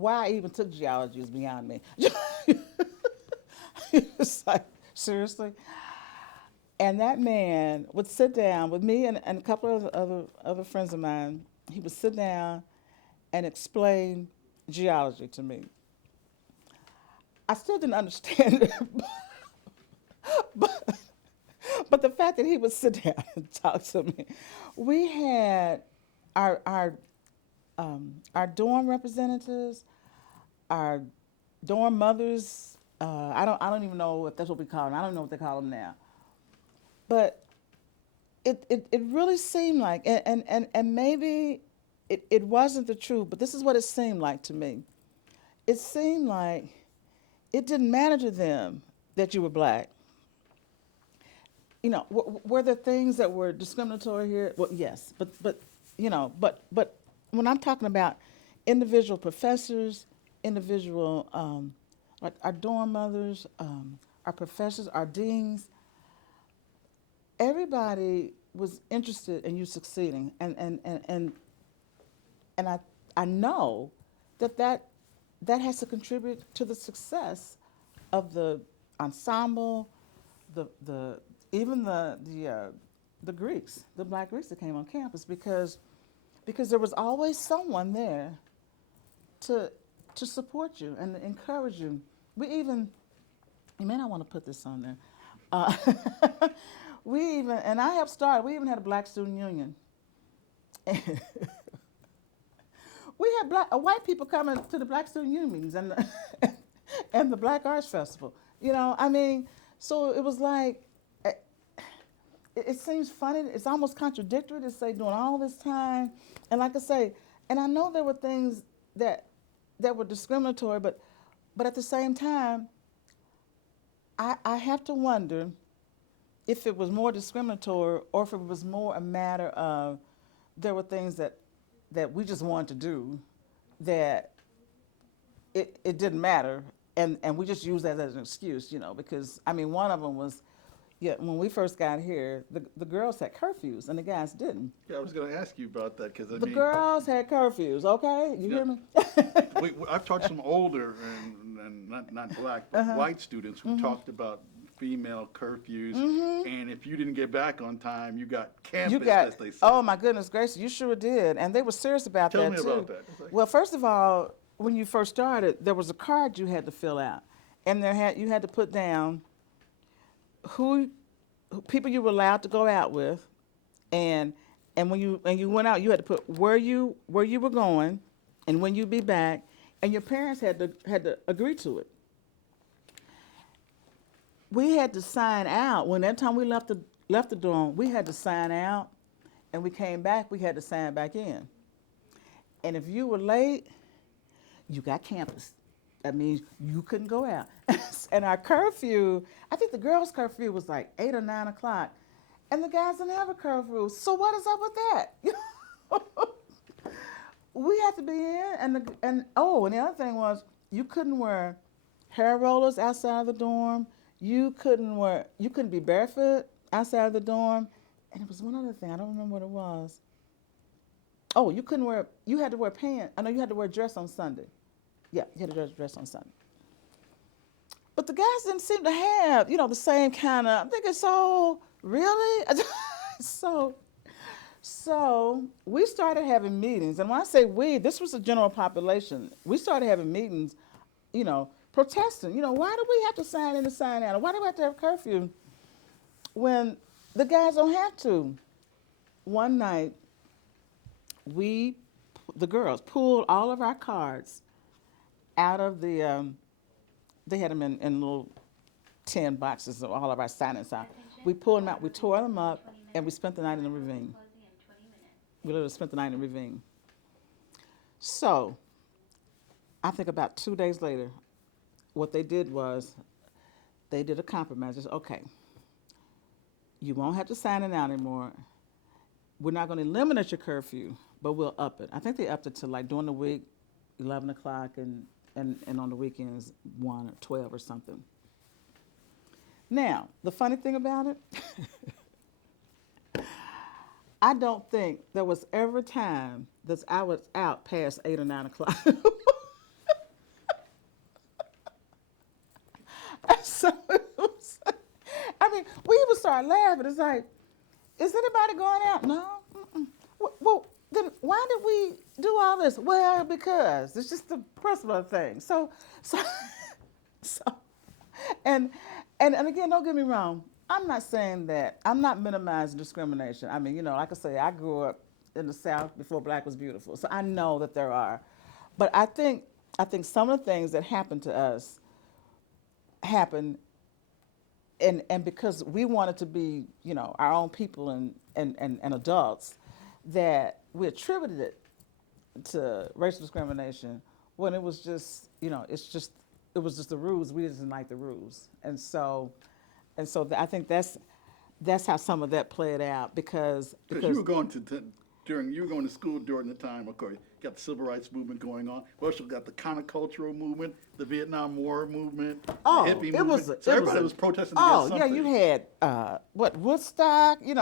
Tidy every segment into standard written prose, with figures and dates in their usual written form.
why I even took geology is beyond me. It's like, seriously? And that man would sit down with me and a couple of other friends of mine. He would sit down and explain geology to me. I still didn't understand it, but, but the fact that he would sit down and talk to me, we had our our our dorm representatives, our dorm mothers. I don't even know if that's what we call them. I don't know what they call them now. But it really seemed like, and maybe it wasn't the truth, but this is what it seemed like to me. It seemed like it didn't matter to them that you were black. Were there things that were discriminatory here? Well, yes, but when I'm talking about individual professors, individual like our dorm mothers, our professors, our deans, everybody was interested in you succeeding, and I know that has to contribute to the success of the ensemble, the even the Greeks, the black Greeks that came on campus, because there was always someone there to support you and encourage you. We even, you may not want to put this on there. Uh, we even, and I helped start. We even had a black student union. We had white people coming to the black student union meetings and and the Black Arts Festival. I mean, so it was like, it seems funny. It's almost contradictory to say doing all this time, and like I say, and I know there were things that were discriminatory, but at the same time, I have to wonder if it was more discriminatory or if it was more a matter of there were things that we just wanted to do that it didn't matter, and we just used that as an excuse, because I mean one of them was, yeah, when we first got here, the girls had curfews and the guys didn't. Yeah, I was going to ask you about that because The girls had curfews, okay? You yeah, hear me? I've talked to some older and not black but white students who talked about female curfews, and if you didn't get back on time, you got campus, as they say. Oh my goodness gracious, you sure did. And they were serious about Tell that me too. about that. It's like, Well, first of all, when you first started, there was a card you had to fill out. And you had to put down who people you were allowed to go out with, and when you went out, you had to put where you were going and when you'd be back, and your parents had to agree to it. We had to sign out when that time we left the dorm. We had to sign out, and we came back. We had to sign back in. And if you were late, you got campus. That means you couldn't go out. And our curfew, I think the girls' curfew was like 8 or 9 o'clock, and the guys didn't have a curfew. So what is up with that? We had to be in, and the other thing was you couldn't wear hair rollers outside of the dorm. You couldn't be barefoot outside of the dorm, and it was one other thing. I don't remember what it was. Oh, you had to wear pants. I know you had to wear a dress on Sunday. Yeah, you had to wear a dress on Sunday. But the guys didn't seem to have, the same kind of, I'm thinking, so, really? So we started having meetings. And when I say we, this was the general population. We started having meetings, protesting. Why do we have to sign in and sign out? Why do we have to have curfew when the guys don't have to? One night, the girls, pulled all of our cards out of they had them in little tin boxes of all of our sign-ins out. We pulled them out, we tore them up, and we spent the night in the ravine. We literally spent the night in the ravine. So, I think about 2 days later, what they did was, they did a compromise. They said, okay, you won't have to sign it out anymore. We're not going to eliminate your curfew, but we'll up it. I think they upped it to like during the week, 11 o'clock, and on the weekends, 1 or 12 or something. Now, the funny thing about it, I don't think there was ever a time that I was out past 8 or 9 o'clock. start laughing. It's like, is anybody going out? No. Mm-mm. Well, then why did we do all this? Well, because it's just the principle of things. So, so, and and again, don't get me wrong. I'm not saying that. I'm not minimizing discrimination. I mean, like I say, I grew up in the South before black was beautiful, so I know that there are. But I think some of the things that happened to us happened, and because we wanted to be, our own people and adults, that we attributed it to racial discrimination when it was just, it was just the rules. We didn't like the rules, and so I think that's how some of that played out because you were going to school during the time, of course, you got the civil rights movement going on. We also got the countercultural movement, the Vietnam War movement, the hippie movement. So everybody was protesting against something. Oh, yeah, you had Woodstock. You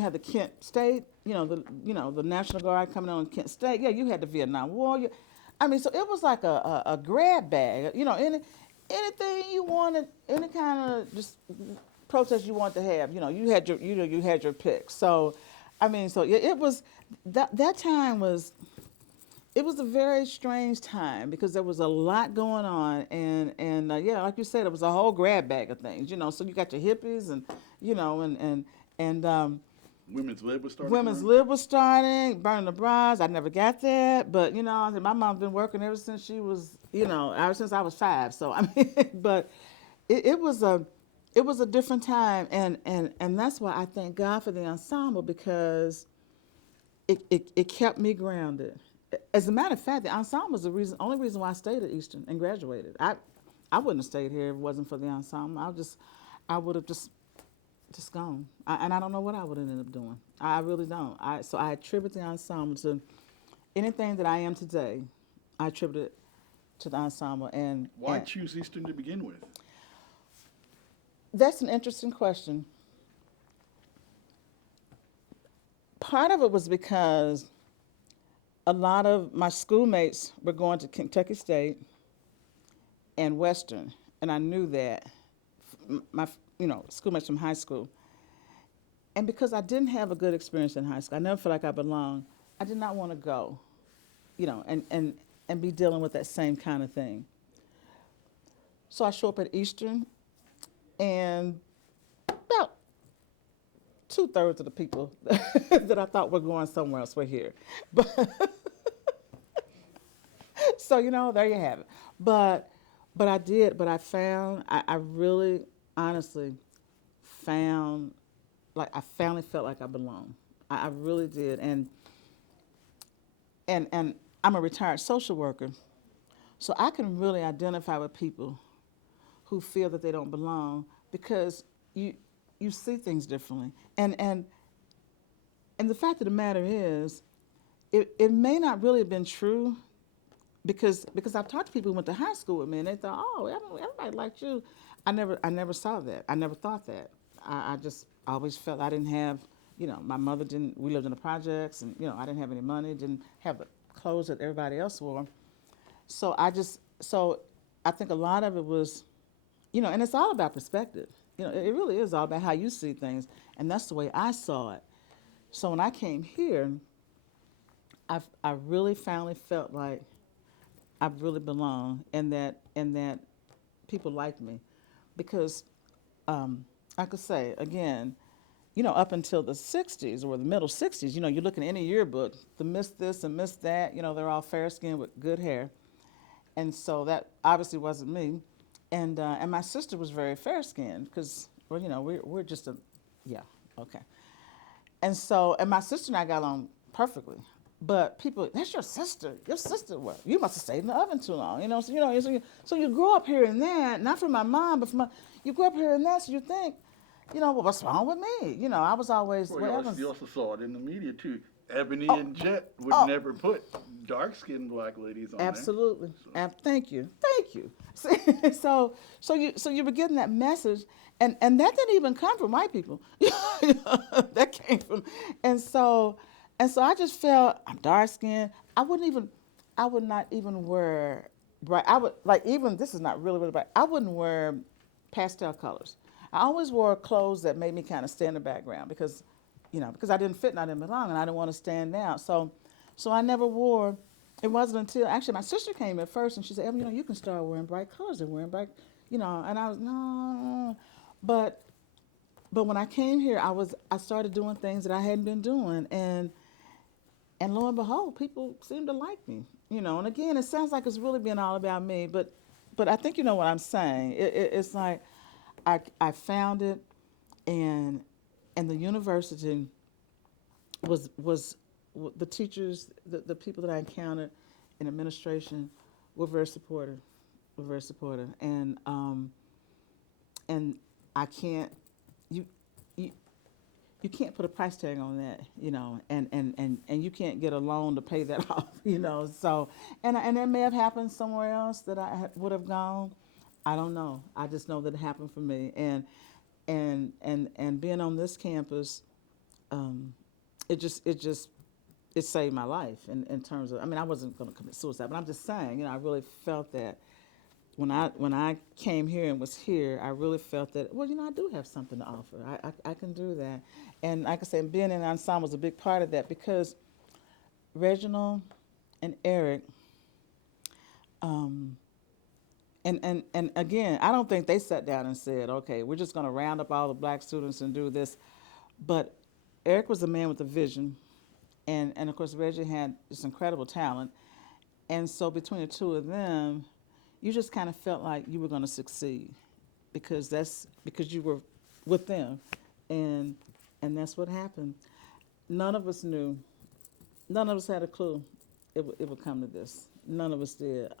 had the Kent State. The National Guard coming on in Kent State. Yeah, you had the Vietnam War. So it was like a grab bag. Anything you wanted, any kind of just protest you wanted to have. You had your pick. So, it was that time was. It was a very strange time because there was a lot going on, and like you said, it was a whole grab bag of things. So you got your hippies, and Women's Lib was starting. Women's Lib was starting, burning the bras. I never got that, but my mom's been working ever since she was, ever since I was 5. So but it was a different time, and that's why I thank God for the ensemble because it kept me grounded. As a matter of fact, the ensemble was the only reason why I stayed at Eastern and graduated. I wouldn't have stayed here if it wasn't for the ensemble. I would have just gone. And I don't know what I would have ended up doing. I really don't. So I attribute the ensemble to anything that I am today. I attribute it to the ensemble. And why choose Eastern to begin with? That's an interesting question. Part of it was because a lot of my schoolmates were going to Kentucky State and Western, and I knew that. My schoolmates from high school. And because I didn't have a good experience in high school, I never felt like I belonged, I did not want to go, and be dealing with that same kind of thing. So I show up at Eastern, and about 2/3 of the people that I thought were going somewhere else were here. But so, there you have it. But I really honestly found, I finally felt like I belonged. I really did. And I'm a retired social worker, so I can really identify with people who feel that they don't belong because you see things differently. And the fact of the matter is, it may not really have been true because I've talked to people who went to high school with me and they thought, oh, everybody liked you. I never saw that. I never thought that. I just always felt I didn't have, my mother didn't, we lived in the projects and, I didn't have any money, didn't have the clothes that everybody else wore. So I think a lot of it was, and it's all about perspective. It really is all about how you see things, and that's the way I saw it. So when I came here, I really finally felt like I really belong and that people like me. Because I could say, again, up until the 60s or the middle 60s, you look in any yearbook, the Miss this and Miss that, they're all fair-skinned with good hair. And so that obviously wasn't me. And my sister was very fair-skinned because, we're just okay. And so, and my sister and I got along perfectly. But people, that's your sister. Your sister, well, you must have stayed in the oven too long, So you grow up hearing that, not from my mom, but you grow up hearing that, so you think, well, what's wrong with me? I was always. Well, you also saw it in the media too. Ebony and Jet would never put dark-skinned black ladies on absolutely. there. So. Thank you. So you were getting that message, and that didn't even come from white people. That came from, and so I just felt I'm dark-skinned. I would not even wear bright. I would even this is not really bright. I wouldn't wear pastel colors. I always wore clothes that made me kind of stay in the background because, because I didn't fit and I didn't belong and I didn't want to stand out. So I never wore. It wasn't until actually my sister came at first and she said, "Evan, you can start wearing bright colors and wearing bright, And I was no, but when I came here, I started doing things that I hadn't been doing, and lo and behold, people seem to like me, And again, it sounds like it's really been all about me, but I think you know what I'm saying. It's like I found it, and the university was the teachers, the people that I encountered in administration were very supportive, and I can't you you can't put a price tag on that, and you can't get a loan to pay that off, So, and it may have happened somewhere else that I would have gone. I don't know. I just know that it happened for me, and being on this campus, it saved my life in terms of. I mean, I wasn't going to commit suicide, but I'm just saying, I really felt that. When I came here and was here, I really felt that, well, I do have something to offer. I can do that. And like I said, being in the ensemble was a big part of that because Reginald and Eric, and again, I don't think they sat down and said, okay, we're just going to round up all the black students and do this. But Eric was a man with a vision. And of course, Reggie had this incredible talent. And so between the two of them, you just kind of felt like you were going to succeed because you were with them, and that's what happened. None of us knew. None of us had a clue it would come to this. None of us did.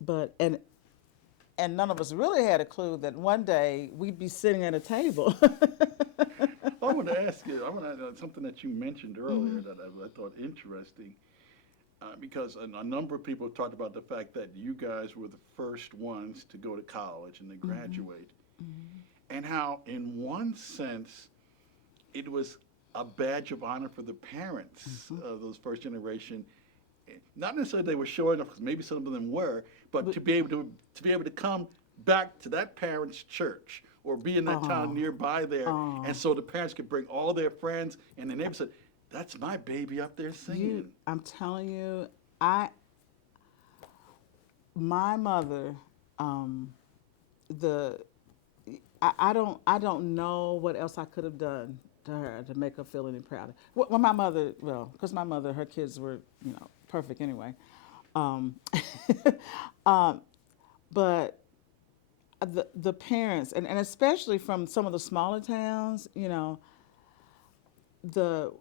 But none of us really had a clue that one day we'd be sitting at a table. I want to ask you. I want to something that you mentioned earlier that I thought interesting. Because a number of people talked about the fact that you guys were the first ones to go to college and to graduate, and how, in one sense, it was a badge of honor for the parents of those first generation. Not necessarily they were showing up, because maybe some of them were, but to be able to come back to that parent's church or be in that town nearby there, and so the parents could bring all their friends, and the neighbors said, "That's my baby up there singing." I'm telling you, my mother, I don't know what else I could have done to her to make her feel any prouder. Well, my mother, because my mother, her kids were, perfect anyway. But the parents, and especially from some of the smaller towns, the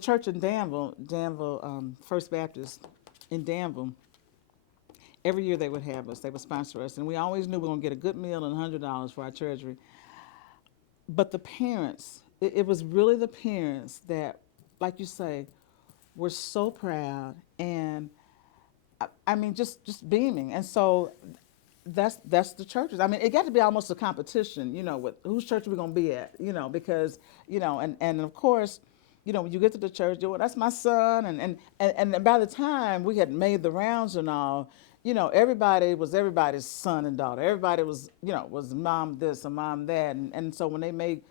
church in Danville, First Baptist in Danville, every year they would have us. They would sponsor us, and we always knew we were going to get a good meal and $100 for our treasury. But the parents, it was really the parents that, like you say, were so proud, and I mean, just beaming. And so that's the churches. I mean, it got to be almost a competition, with whose church are we going to be at, because, and of course, when you get to the church, well, that's my son. And by the time we had made the rounds and all, everybody was everybody's son and daughter. Everybody was, was mom this and mom that. And so when they made